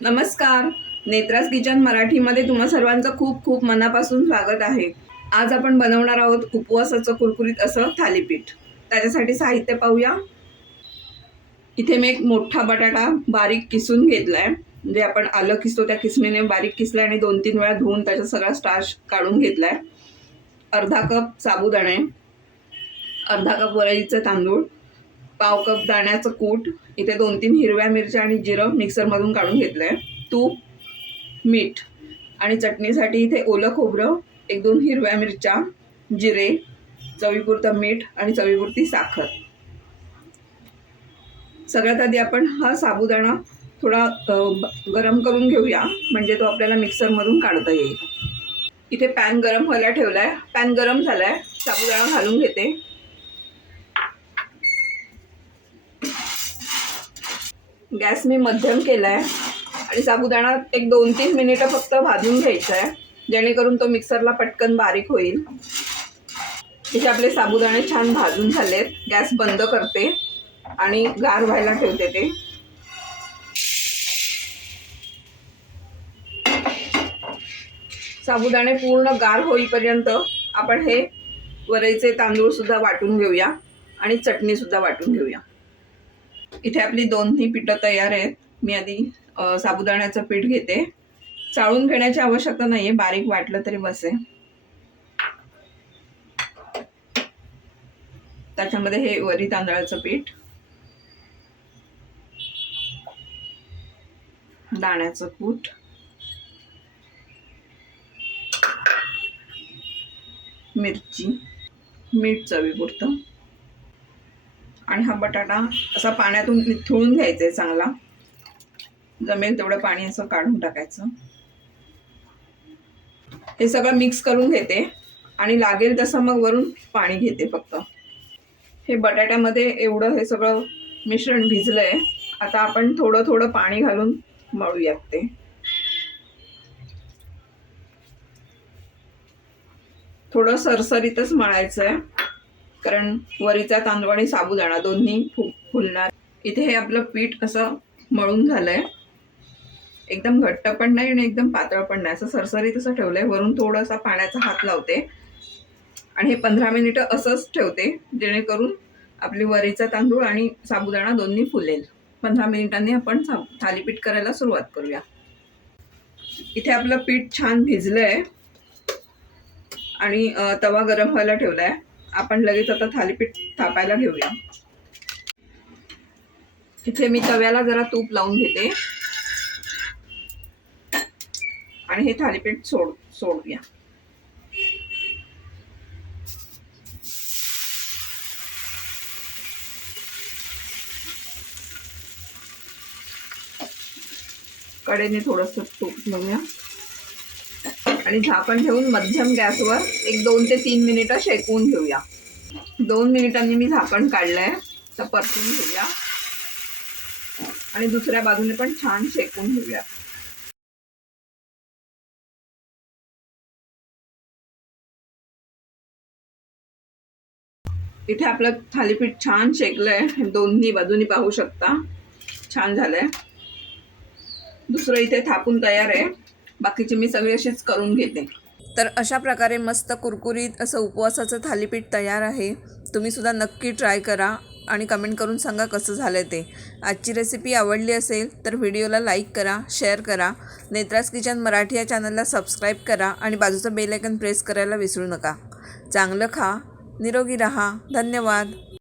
नमस्कार. नेत्रास किचन मराठीमध्ये तुम्हा सर्वांचं खूप खूप मनापासून स्वागत आहे. आज आपण बनवणार आहोत उपवासाचं कुरकुरीत असं थालीपीठ. त्याच्यासाठी साहित्य पाहूया. इथे मी एक मोठा बटाटा बारीक किसून घेतलाय. म्हणजे आपण आलं किसतो त्या किसणीने बारीक किसलाय आणि 2-3 वेळा धुवून त्याचा सगळा स्टार्च काढून घेतलाय. अर्धा कप साबुदाणे, अर्धा कप वरईचे तांदूळ, पाव कप दाण्याचं कूट, इथे 2-3 हिरव्या मिरच्या आणि जिरं मिक्सरमधून काढून घेतलंय. तूप, मीठ आणि चटणीसाठी इथे ओलं खोबरं, 1-2 हिरव्या मिरच्या, जिरे, चवीपुरतं मीठ आणि चवीपुरती साखर. सगळ्यात आधी आपण हा साबुदाणा थोडा गरम करून घेऊया, म्हणजे तो आपल्याला मिक्सरमधून काढता येईल. इथे पॅन गरम व्हायला ठेवलाय. पॅन गरम झालाय. साबुदाणा घालून घेते. गॅस मी मध्यम केलाय आणि साबुदाणा एक 2-3 मिनिटं फक्त भाजून घ्यायचा आहे, जेणेकरून तो मिक्सरला पटकन बारीक होईल. इथे आपले साबुदाणे छान भाजून झालेत. गॅस बंद करते आणि गार व्हायला ठेवते ते. साबुदाणे पूर्ण गार होईपर्यंत आपण हे वरईचे तांदूळ सुद्धा वाटून घेऊया आणि चटणी सुद्धा वाटून घेऊया. इथे आपली दोन्ही पिठं तयार आहेत. मी आधी साबुदाण्याचं पीठ घेते. चाळून घेण्याची आवश्यकता नाहीये, बारीक वाटलं तरी बसे. त्याच्यामध्ये हे वरी तांदळाचं पीठ, दाण्याचं कूट, मिरची, मीठ चवीपुरतं आणि हा बटाटा असा पाण्यातून निथळून घ्यायचा आहे. चांगला जमेल तेवढं पाणी असं काढून टाकायचं. हे सगळं मिक्स करून घेते आणि लागेल तसं मग वरून पाणी घेते फक्त. हे बटाट्यामध्ये एवढं हे सगळं मिश्रण भिजलंय. आता आपण थोडं थोडं पाणी घालून मळूयात ते. थोडं सरसरीतच मळायचं आहे, कारण वरीचा तांदूळ आणि साबुदाणा दोन्ही फुलणार. इथे हे आपलं पीठ असं मळून झालंय. एकदम घट्ट पण नाही आणि एकदम पातळ पण नाही, असं सरसरीत असं ठेवलंय. वरून थोडासा पाण्याचा हात लावते आणि हे 15 मिनिटं असंच ठेवते, जेणेकरून आपली वरीचा तांदूळ आणि साबुदाणा दोन्ही फुलेल. 15 मिनिटांनी आपण थालीपीठ करायला सुरुवात करूया. इथे आपलं पीठ छान भिजलंय आणि तवा गरम व्हायला ठेवलाय. आपण लगेच आता थालीपीठ थापायला घेऊया. इथे मी तव्याला जरा तूप लावून घेते आणि हे थालीपीठ सोडूया. कडेने थोडंसं तूप घेऊया आणि झाकण ठेवून मध्यम गॅसवर एक 2 ते 3 मिनिटं शेकवून घेऊया. 2 मिनिटांनी मी झाकण काढलंय. तर परतून घेऊया आणि दुसऱ्या बाजूने पण छान शेकून घेऊया. इथे आपलं थालीपीठ छान शेकलंय. दोन्ही बाजूनी पाहू शकता, छान झालंय. दुसरं इथे थापून तयार आहे. बाकीची मी सगळी अशीच करून घेते. तर अशा प्रकारे मस्त कुरकुरीत असं उपवासाचं थालीपीठ तयार आहे. तुम्ही सुद्धा नक्की ट्राय करा आणि कमेंट करून सांगा कसं झालं ते. आजची रेसिपी आवडली असेल तर व्हिडिओला लाईक करा, शेअर करा. नेत्रास किचन मराठी या चॅनलला सबस्क्राईब करा आणि बाजूचं बेल आयकॉन प्रेस करायला विसरू नका. चांगलं खा, निरोगी राहा. धन्यवाद.